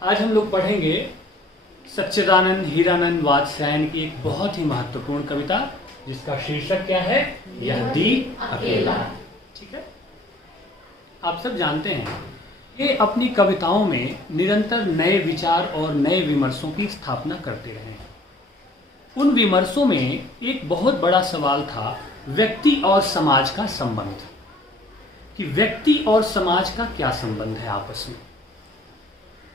आज हम लोग पढ़ेंगे सच्चिदानंद हीरानंद वात्स्यायन की एक बहुत ही महत्वपूर्ण कविता जिसका शीर्षक क्या है, यह दीप अकेला। ठीक है, आप सब जानते हैं ये अपनी कविताओं में निरंतर नए विचार और नए विमर्शों की स्थापना करते रहे। उन विमर्शों में एक बहुत बड़ा सवाल था व्यक्ति और समाज का संबंध, कि व्यक्ति और समाज का क्या संबंध है आपस में।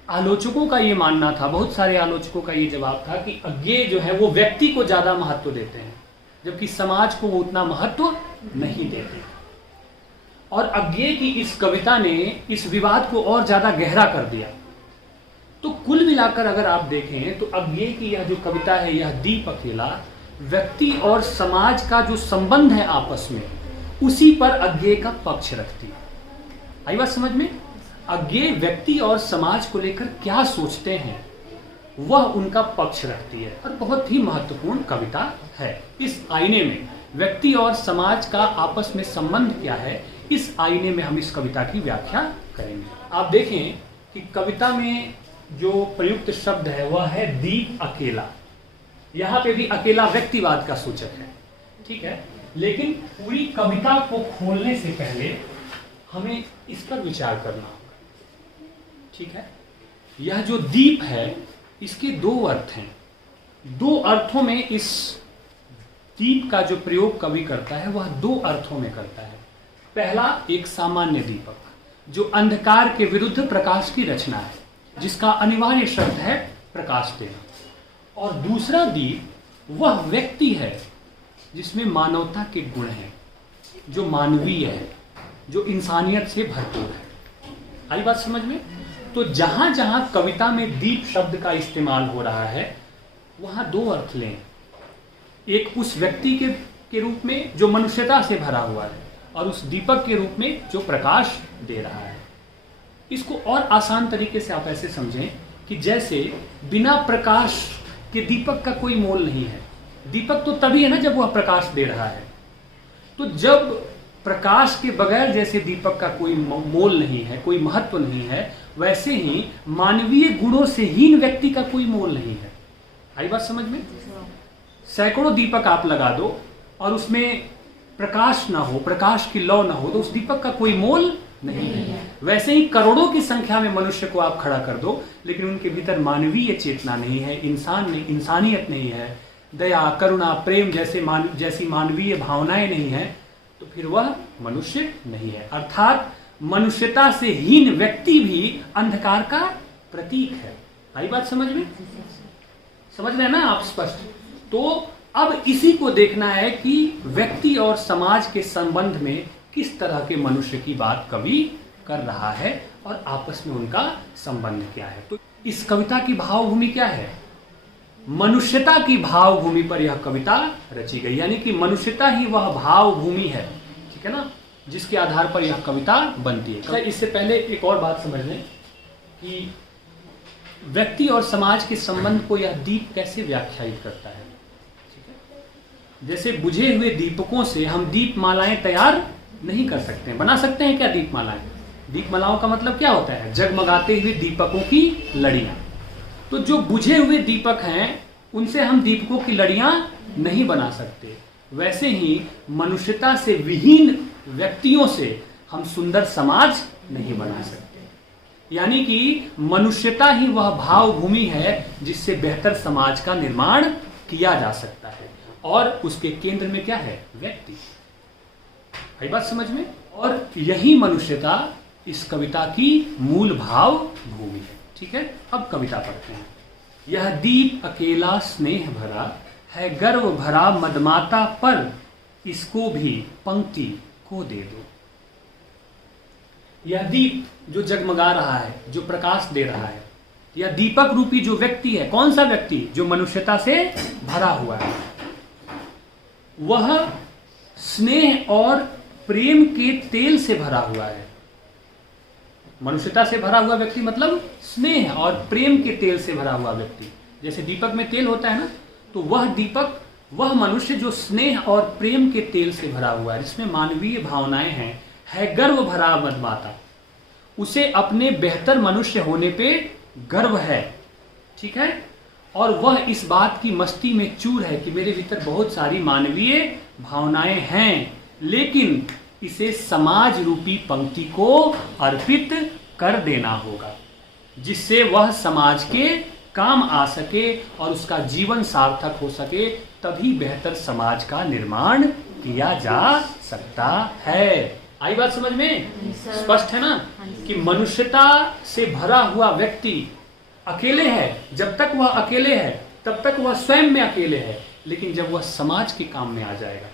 आलोचकों का ये मानना था, बहुत सारे आलोचकों का ये जवाब था कि अज्ञेय जो है वो व्यक्ति को ज्यादा महत्व देते हैं, जबकि समाज को वो उतना महत्व नहीं देते। और अज्ञेय की इस कविता ने इस विवाद को और ज्यादा गहरा कर दिया। तो कुल मिलाकर अगर आप देखें तो अज्ञेय की यह जो कविता है, यह दीप अकेला, व्यक्ति और समाज का जो संबंध है आपस में, उसी पर अज्ञेय का पक्ष रखती है। आई बात समझ में? अज्ञेय व्यक्ति और समाज को लेकर क्या सोचते हैं वह उनका पक्ष रखती है, और बहुत ही महत्वपूर्ण कविता है। इस आईने में व्यक्ति और समाज का आपस में संबंध क्या है, इस आईने में हम इस कविता की व्याख्या करेंगे। आप देखें कि कविता में जो प्रयुक्त शब्द है वह है दीप अकेला। यहाँ पे भी अकेला व्यक्तिवाद का सूचक है, ठीक है। लेकिन पूरी कविता को खोलने से पहले हमें इस पर विचार करना होगा, ठीक है। यह जो दीप है इसके दो अर्थ हैं। दो अर्थों में इस दीप का जो प्रयोग कवि करता है वह दो अर्थों में करता है। पहला, एक सामान्य दीपक जो अंधकार के विरुद्ध प्रकाश की रचना है, जिसका अनिवार्य शर्त है प्रकाश देना। और दूसरा दीप वह व्यक्ति है जिसमें मानवता के गुण हैं, जो मानवीय है, जो इंसानियत से भरपूर है। आई बात समझ में? तो जहां जहां कविता में दीप शब्द का इस्तेमाल हो रहा है वहां दो अर्थ लें। एक उस व्यक्ति के रूप में जो मनुष्यता से भरा हुआ है, और उस दीपक के रूप में जो प्रकाश दे रहा है। इसको और आसान तरीके से आप ऐसे समझें कि जैसे बिना प्रकाश के दीपक का कोई मोल नहीं है। दीपक तो तभी है ना जब वह प्रकाश दे रहा है। तो जब प्रकाश के बगैर जैसे दीपक का कोई मोल नहीं है, कोई महत्व नहीं है, वैसे ही मानवीय गुणों से हीन व्यक्ति का कोई मोल नहीं है। आई बात समझ में? सैकड़ों दीपक आप लगा दो और उसमें प्रकाश ना हो, प्रकाश की लौ ना हो, तो उस दीपक का कोई मोल नहीं है। वैसे ही करोड़ों की संख्या में मनुष्य को आप खड़ा कर दो, लेकिन उनके भीतर मानवीय चेतना नहीं है, इंसानियत नहीं है, दया, करुणा, प्रेम जैसी मानवीय भावनाएं नहीं है, तो फिर वह मनुष्य नहीं है। अर्थात मनुष्यता से हीन व्यक्ति भी अंधकार का प्रतीक है। आई बात समझ में? समझ रहे हैं ना आप स्पष्ट? तो अब इसी को देखना है कि व्यक्ति और समाज के संबंध में किस तरह के मनुष्य की बात कवि कर रहा है और आपस में उनका संबंध क्या है। तो इस कविता की भावभूमि क्या है? मनुष्यता की भावभूमि पर यह कविता रची गई, यानी कि मनुष्यता ही वह भावभूमि है, ठीक है ना, जिसके आधार पर यह कविता बनती है। इससे पहले एक और बात समझ लें कि व्यक्ति और समाज के संबंध को यह दीप कैसे व्याख्यायित करता है। ठीक है, जैसे बुझे हुए दीपकों से हम दीप मालाएं तैयार नहीं कर सकते हैं। बना सकते हैं क्या दीप मालाएं? दीप मालाओं का मतलब क्या होता है? जगमगाते हुए दीपकों की लड़ियां। तो जो बुझे हुए दीपक हैं उनसे हम दीपकों की लड़ियां नहीं बना सकते। वैसे ही मनुष्यता से विहीन व्यक्तियों से हम सुंदर समाज नहीं बना सकते। यानी कि मनुष्यता ही वह भावभूमि है जिससे बेहतर समाज का निर्माण किया जा सकता है, और उसके केंद्र में क्या है? व्यक्ति। है बात समझ में? और यही मनुष्यता इस कविता की मूल भाव भूमि है। ठीक है, अब कविता पढ़ते हैं। यह दीप अकेला स्नेह भरा है, गर्व भरा मदमाता पर, इसको भी पंक्ति को दे दो। यह दीप जो जगमगा रहा है, जो प्रकाश दे रहा है, यह दीपक रूपी जो व्यक्ति है, कौन सा व्यक्ति? जो मनुष्यता से भरा हुआ है। वह स्नेह और प्रेम के तेल से भरा हुआ है। मनुष्यता से भरा हुआ व्यक्ति मतलब स्नेह और प्रेम के तेल से भरा हुआ व्यक्ति। जैसे दीपक में तेल होता है ना, तो वह दीपक, वह मनुष्य जो स्नेह और प्रेम के तेल से भरा हुआ है, जिसमें मानवीय भावनाएं हैं, है गर्व भरा मदमाता। उसे अपने बेहतर मनुष्य होने पे गर्व है, ठीक है, और वह इस बात की मस्ती में चूर है कि मेरे भीतर बहुत सारी मानवीय भावनाएं हैं, लेकिन इसे समाज रूपी पंक्ति को अर्पित कर देना होगा, जिससे वह समाज के काम आ सके और उसका जीवन सार्थक हो सके, तभी बेहतर समाज का निर्माण किया जा सकता है। आई बात समझ में? स्पष्ट है ना कि मनुष्यता से भरा हुआ व्यक्ति अकेले है। जब तक वह अकेले है तब तक वह स्वयं में अकेले है, लेकिन जब वह समाज के काम में आ जाएगा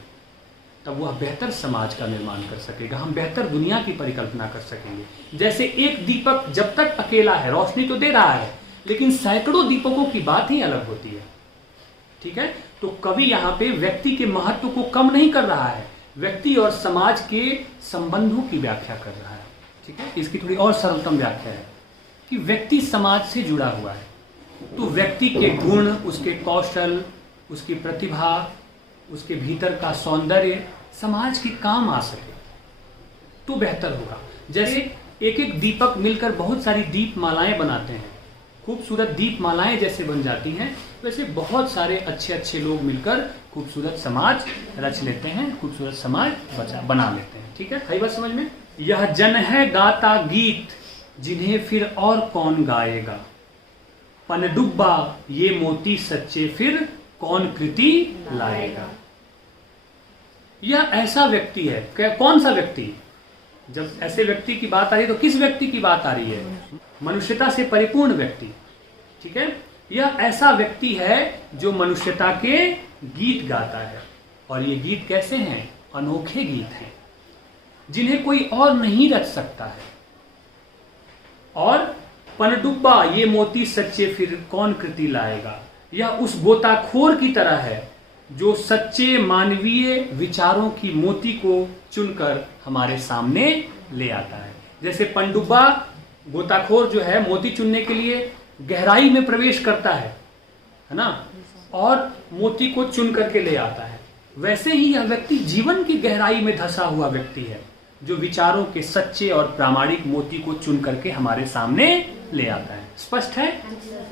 तब वह बेहतर समाज का निर्माण कर सकेगा, हम बेहतर दुनिया की परिकल्पना कर सकेंगे। जैसे एक दीपक जब तक अकेला है रोशनी तो दे रहा है, लेकिन सैकड़ों दीपकों की बात ही अलग होती है, ठीक है। तो कवि यहाँ पे व्यक्ति के महत्व को कम नहीं कर रहा है, व्यक्ति और समाज के संबंधों की व्याख्या कर रहा है, ठीक है। इसकी थोड़ी और सरलतम व्याख्या है कि व्यक्ति समाज से जुड़ा हुआ है, तो व्यक्ति के गुण, उसके कौशल, उसकी प्रतिभा, उसके भीतर का सौंदर्य समाज के काम आ सके तो बेहतर होगा। जैसे एक एक दीपक मिलकर बहुत सारी दीप मालाएं बनाते हैं, खूबसूरत दीप मालाएं जैसे बन जाती हैं, वैसे बहुत सारे अच्छे अच्छे लोग मिलकर खूबसूरत समाज रच लेते हैं, खूबसूरत समाज बना लेते हैं, ठीक है। है बात समझ में? यह जन है गाता गीत, जिन्हें फिर और कौन गाएगा, पनडुब्बा ये मोती सच्चे, फिर कौन कृति लाएगा। यह ऐसा व्यक्ति है, कौन सा व्यक्ति? जब ऐसे व्यक्ति की बात आ रही है तो किस व्यक्ति की बात आ रही है? मनुष्यता से परिपूर्ण व्यक्ति, ठीक है। यह ऐसा व्यक्ति है जो मनुष्यता के गीत गाता है, और ये गीत कैसे हैं? अनोखे गीत हैं, जिन्हें कोई और नहीं रच सकता है। और पनडुब्बा ये मोती सच्चे, फिर कौन कृति लाएगा। यह उस गोताखोर की तरह है जो सच्चे मानवीय विचारों की मोती को चुनकर हमारे सामने ले आता है। जैसे पनडुब्बा गोताखोर जो है मोती चुनने के लिए गहराई में प्रवेश करता है ना, और मोती को चुन करके ले आता है, वैसे ही यह व्यक्ति जीवन की गहराई में धंसा हुआ व्यक्ति है जो विचारों के सच्चे और प्रामाणिक मोती को चुन करके हमारे सामने ले आता है। स्पष्ट है?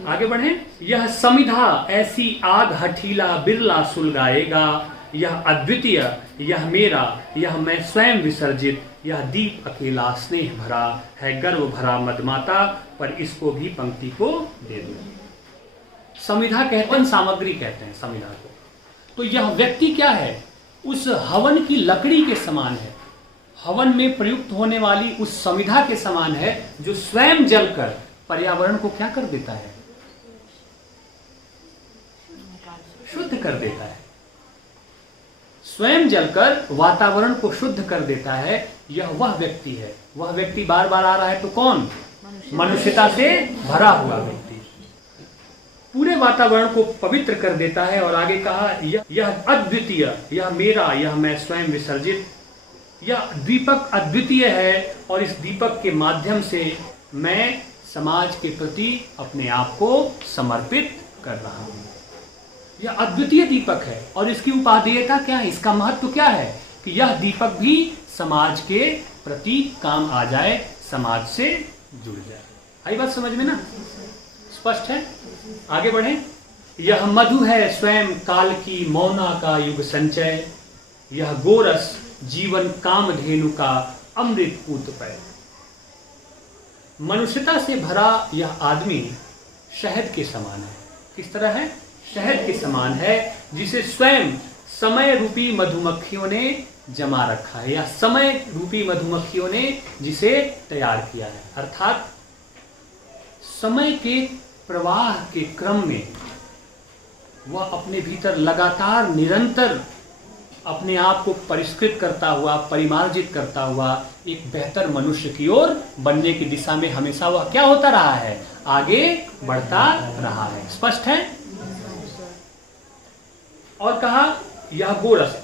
आगे बढ़ें। यह समिधा ऐसी आग हठीला बिरला सुलगाएगा, यह अद्वितीय, यह मेरा, यह मैं स्वयं विसर्जित, यह दीप अकेला स्नेह भरा है, गर्व भरा मदमाता, पर इसको भी पंक्ति को दे दो। समिधा कहते हैं, सामग्री कहते हैं समिधा को। तो यह व्यक्ति क्या है? उस हवन की लकड़ी के समान है, हवन में प्रयुक्त होने वाली उस समिधा के समान है, जो स्वयं जलकर पर्यावरण को क्या कर देता है? शुद्ध कर देता है। स्वयं जलकर वातावरण को शुद्ध कर देता है। यह वह व्यक्ति है। वह व्यक्ति बार बार आ रहा है तो कौन? मनुष्यता से भरा हुआ व्यक्ति पूरे वातावरण को पवित्र कर देता है। और आगे कहा, यह अद्वितीय, यह मेरा, यह मैं स्वयं विसर्जित। यह दीपक अद्वितीय है, और इस दीपक के माध्यम से मैं समाज के प्रति अपने आप को समर्पित कर रहा हूं। यह अद्वितीय दीपक है, और इसकी उपादेयता क्या है? इसका महत्व क्या है? कि यह दीपक भी समाज के प्रति काम आ जाए, समाज से जुड़ जाए। आई बात समझ में ना? स्पष्ट है? आगे बढ़े। यह मधु है स्वयं काल की मौना का युग संचय, यह गोरस जीवन कामधेनु का अमृत पूत पय। मनुष्यता से भरा यह आदमी शहद के समान है। किस तरह है? शहद के समान है, जिसे स्वयं समय रूपी मधुमक्खियों ने जमा रखा है, या समय रूपी मधुमक्खियों ने जिसे तैयार किया है। अर्थात समय के प्रवाह के क्रम में वह अपने भीतर लगातार निरंतर अपने आप को परिष्कृत करता हुआ, परिमार्जित करता हुआ एक बेहतर मनुष्य की ओर बनने की दिशा में हमेशा वह क्या होता रहा है? आगे बढ़ता रहा है। स्पष्ट है? और कहा, यह गोरस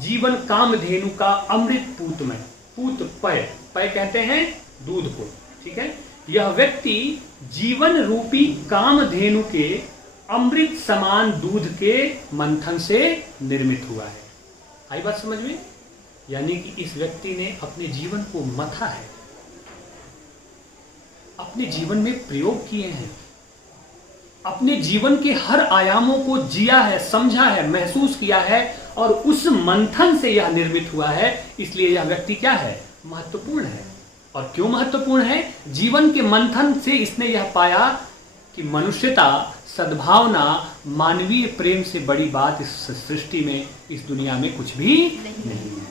जीवन कामधेनु का अमृत पूत में, पूत पय, पय कहते हैं दूध को, ठीक है। यह व्यक्ति जीवन रूपी कामधेनु के अमृत समान दूध के मंथन से निर्मित हुआ है। आई बात समझ में? यानी कि इस व्यक्ति ने अपने जीवन को मथा है, अपने जीवन में प्रयोग किए हैं, अपने जीवन के हर आयामों को जिया है, समझा है, महसूस किया है, और उस मंथन से यह निर्मित हुआ है। इसलिए यह व्यक्ति क्या है? महत्वपूर्ण है। और क्यों महत्वपूर्ण है? जीवन के मंथन से इसने यह पाया कि मनुष्यता, सद्भावना, मानवीय प्रेम से बड़ी बात इस सृष्टि में, इस दुनिया में कुछ भी नहीं है।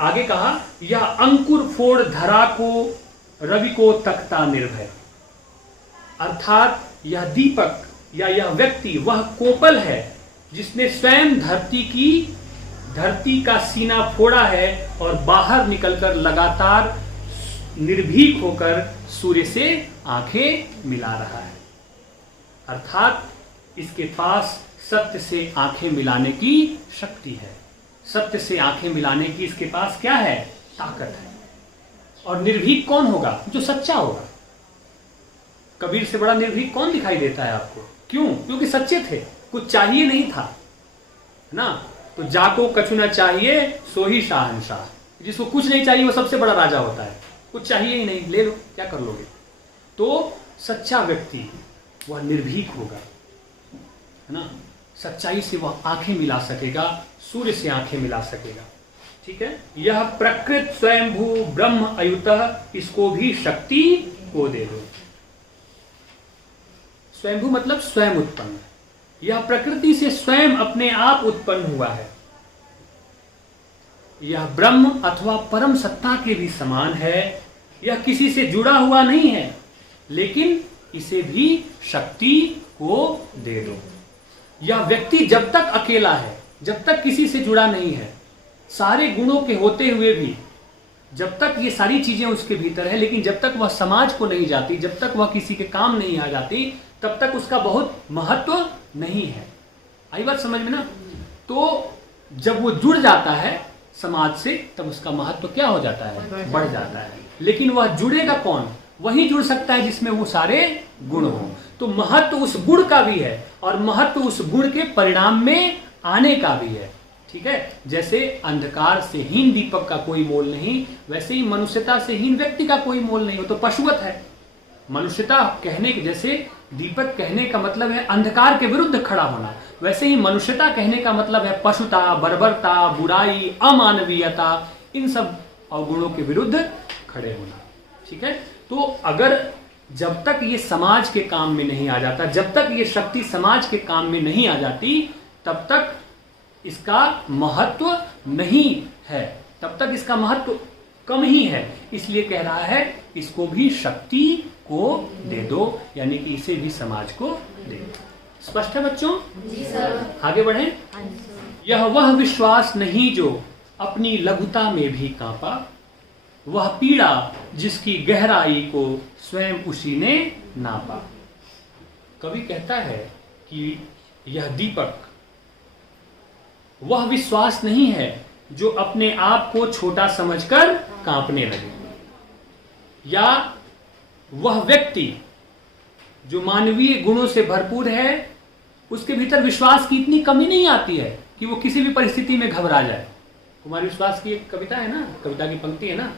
आगे कहा, यह अंकुर फोड़ धरा को, रवि को तकता निर्भय। अर्थात यह दीपक या यह व्यक्ति वह कोपल है जिसने स्वयं धरती का सीना फोड़ा है और बाहर निकलकर लगातार निर्भीक होकर सूर्य से आंखें मिला रहा है। अर्थात इसके पास सत्य से आंखें मिलाने की शक्ति है। सत्य से आंखें मिलाने की इसके पास क्या है? ताकत है। और निर्भीक कौन होगा? जो सच्चा होगा। कबीर से बड़ा निर्भीक कौन दिखाई देता है आपको? क्यों? क्योंकि सच्चे थे, कुछ चाहिए नहीं था, है ना? तो जाको कछु न चाहिए सो ही शाहनशाह। जिसको कुछ नहीं चाहिए वो सबसे बड़ा राजा होता है। कुछ चाहिए ही नहीं, ले लो, क्या कर लोगे? तो सच्चा व्यक्ति वह निर्भीक होगा, है ना? सच्चाई से वह आंखें मिला सकेगा, सूर्य से आंखें मिला सकेगा। ठीक है। यह प्रकृत स्वयंभू ब्रह्म अयुतः, इसको भी शक्ति को दे दो। स्वयंभू मतलब स्वयं उत्पन्न। यह प्रकृति से स्वयं अपने आप उत्पन्न हुआ है। यह ब्रह्म अथवा परम सत्ता के भी समान है। यह किसी से जुड़ा हुआ नहीं है, लेकिन इसे भी शक्ति को दे दो। यह व्यक्ति जब तक अकेला है, जब तक किसी से जुड़ा नहीं है, सारे गुणों के होते हुए भी, जब तक ये सारी चीजें उसके भीतर है, लेकिन जब तक वह समाज को नहीं जाती, जब तक वह किसी के काम नहीं आ जाती, तब तक उसका बहुत महत्व नहीं है। आई बात समझ में ना? तो जब वो जुड़ जाता है समाज से, तब उसका महत्व क्या हो जाता है? बढ़ जाता है। लेकिन वह जुड़ेगा कौन? वही जुड़ सकता है जिसमें वो सारे गुण हो। तो महत्व उस गुण का भी है, और महत्व उस गुण के परिणाम में आने का भी है। ठीक है। जैसे अंधकार से हीन दीपक का कोई मोल नहीं, वैसे ही मनुष्यता से हीन व्यक्ति का कोई मोल नहीं। वो तो पशुवत है। मनुष्यता कहने के, जैसे दीपक कहने का मतलब है अंधकार के विरुद्ध खड़ा होना, वैसे ही मनुष्यता कहने का मतलब है पशुता, बर्बरता, बुराई, अमानवीयता, इन सब अवगुणों के विरुद्ध खड़े होना। ठीक है। तो अगर जब तक ये समाज के काम में नहीं आ जाता, जब तक ये शक्ति समाज के काम में नहीं आ जाती, तब तक इसका महत्व नहीं है, तब तक इसका महत्व कम ही है। इसलिए कह रहा है इसको भी शक्ति को दे दो, यानी कि इसे भी समाज को दे दो। स्पष्ट है बच्चों? जी सर। आगे बढ़ें। यह वह विश्वास नहीं जो अपनी लघुता में भी कांपा, वह पीड़ा जिसकी गहराई को स्वयं उसी ने नापा। कवि कहता है कि यह दीपक वह विश्वास नहीं है जो अपने आप को छोटा समझकर कांपने लगे, या वह व्यक्ति जो मानवीय गुणों से भरपूर है, उसके भीतर विश्वास की इतनी कमी नहीं आती है कि वो किसी भी परिस्थिति में घबरा जाए। कुमार विश्वास की एक कविता है ना, कविता की पंक्ति है ना,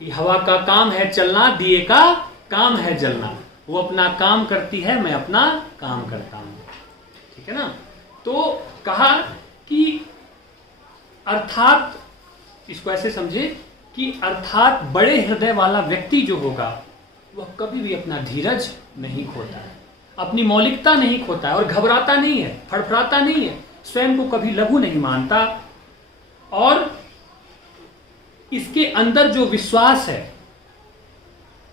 कि हवा का काम है चलना, दिए का काम है जलना, वो अपना काम करती है, मैं अपना काम करता हूं। ठीक है ना? तो कहा कि अर्थात, इसको ऐसे समझे कि अर्थात बड़े हृदय वाला व्यक्ति जो होगा, वह कभी भी अपना धीरज नहीं खोता है, अपनी मौलिकता नहीं खोता है, और घबराता नहीं है, फड़फड़ाता नहीं है, स्वयं को कभी लघु नहीं मानता, और इसके अंदर जो विश्वास है,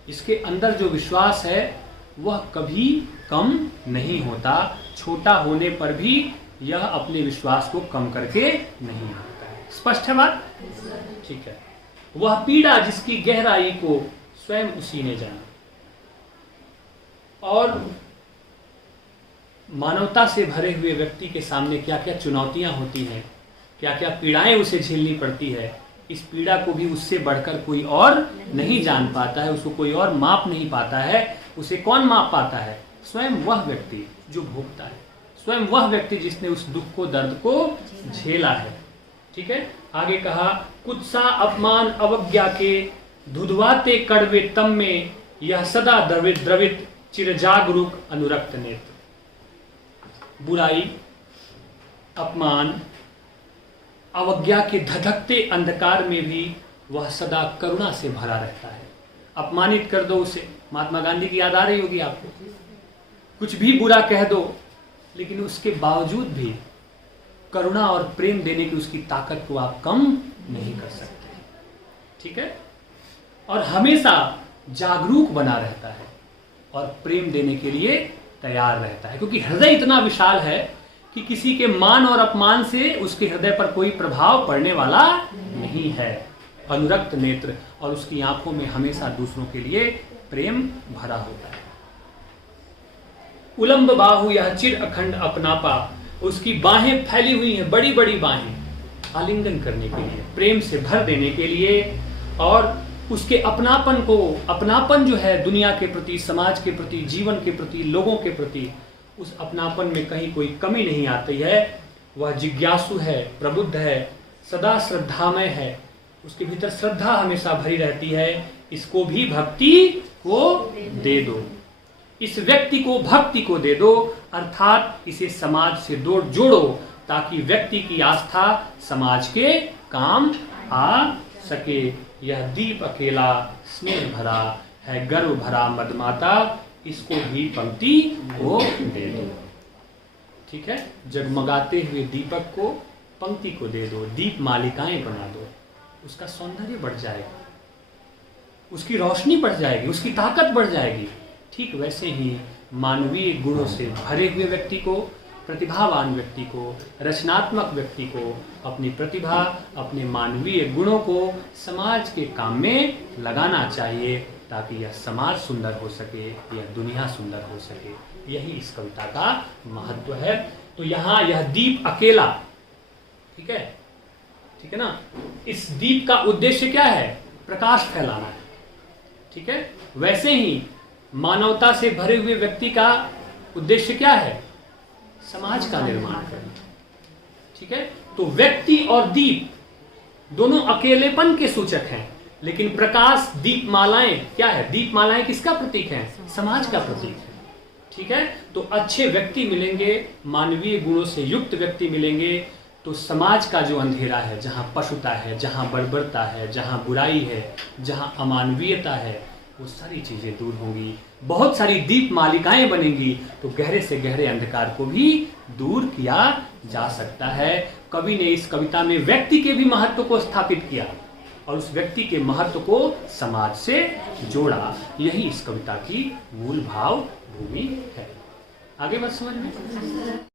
इसके अंदर जो विश्वास है वह कभी कम नहीं होता। छोटा होने पर भी यह अपने विश्वास को कम करके नहीं आता है। स्पष्ट है बात? ठीक है। वह पीड़ा जिसकी गहराई को स्वयं उसी ने जाना। और मानवता से भरे हुए व्यक्ति के सामने क्या क्या चुनौतियां होती हैं, क्या क्या पीड़ाएं उसे झेलनी पड़ती है, इस पीड़ा को भी उससे बढ़कर कोई और नहीं जान पाता है, उसको कोई और माप नहीं पाता है। उसे कौन माप पाता है? स्वयं वह व्यक्ति जो भोगता है, स्वयं वह व्यक्ति जिसने उस दुख को, दर्द को झेला है। ठीक है। आगे कहा, कुत्सा अपमान अवज्ञा के धुधवाते कड़वे तम में यह सदा द्रवित द्रवित चिरजागरूक अनुरक्त नेत्र। बुराई, अपमान, अवज्ञा के धधकते अंधकार में भी वह सदा करुणा से भरा रहता है। अपमानित कर दो उसे, महात्मा गांधी की याद आ रही होगी आपको, कुछ भी बुरा कह दो, लेकिन उसके बावजूद भी करुणा और प्रेम देने की उसकी ताकत को आप कम नहीं कर सकते। ठीक है? और हमेशा जागरूक बना रहता है और प्रेम देने के लिए तैयार रहता है, क्योंकि हृदय इतना विशाल है कि किसी के मान और अपमान से उसके हृदय पर कोई प्रभाव पड़ने वाला नहीं है। अनुरक्त नेत्र, और उसकी आंखों में हमेशा दूसरों के लिए प्रेम भरा होता है। उलंब बाहु, यह चिर अखंड अपनापा, उसकी बाहें फैली हुई हैं, बड़ी बड़ी बाहें, आलिंगन करने के लिए, प्रेम से भर देने के लिए, और उसके अपनापन को, अपनापन जो है दुनिया के प्रति, समाज के प्रति, जीवन के प्रति, लोगों के प्रति, उस अपनापन में कहीं कोई कमी नहीं आती है। वह जिज्ञासु है, प्रबुद्ध है, सदा श्रद्धामय है, उसके भीतर श्रद्धा हमेशा भरी रहती है। इसको भी भक्ति को दे दो, इस व्यक्ति को भक्ति को दे दो, अर्थात इसे समाज से जोड़ो, ताकि व्यक्ति की आस्था समाज के काम आ सके। यह दीप अकेला स्नेह भरा है, गर्व भरा मदमाता, इसको भी पंक्ति को दे दो। ठीक है? जगमगाते हुए दीपक को पंक्ति को दे दो, दीप मालिकाएं बना दो, उसका सौंदर्य बढ़ जाएगा, उसकी रोशनी बढ़ जाएगी, उसकी ताकत बढ़ जाएगी। ठीक वैसे ही मानवीय गुणों से भरे हुए व्यक्ति को, प्रतिभावान व्यक्ति को, रचनात्मक व्यक्ति को अपनी प्रतिभा, अपने मानवीय गुणों को समाज के काम में लगाना चाहिए, ताकि यह समाज सुंदर हो सके, यह दुनिया सुंदर हो सके। यही इस कविता का महत्व है। तो यहाँ यह दीप अकेला, ठीक है, ठीक है ना, इस दीप का उद्देश्य क्या है? प्रकाश फैलाना है। ठीक है? वैसे ही मानवता से भरे हुए व्यक्ति का उद्देश्य क्या है? समाज का निर्माण करना। ठीक है? तो व्यक्ति और दीप दोनों अकेलेपन के सूचक हैं, लेकिन प्रकाश, दीपमालाएं क्या है? दीपमालाएं किसका प्रतीक है? समाज का प्रतीक है। ठीक है? तो अच्छे व्यक्ति मिलेंगे, मानवीय गुणों से युक्त व्यक्ति मिलेंगे, तो समाज का जो अंधेरा है, जहां पशुता है, जहां बर्बरता है, जहां बुराई है, जहां अमानवीयता है, वो सारी चीजें दूर होंगी। बहुत सारी दीप मालिकाएं बनेंगी, तो गहरे से गहरे अंधकार को भी दूर किया जा सकता है। कवि ने इस कविता में व्यक्ति के भी महत्व को स्थापित किया और उस व्यक्ति के महत्व को समाज से जोड़ा। यही इस कविता की मूल भाव भूमि है। आगे बात समझ में?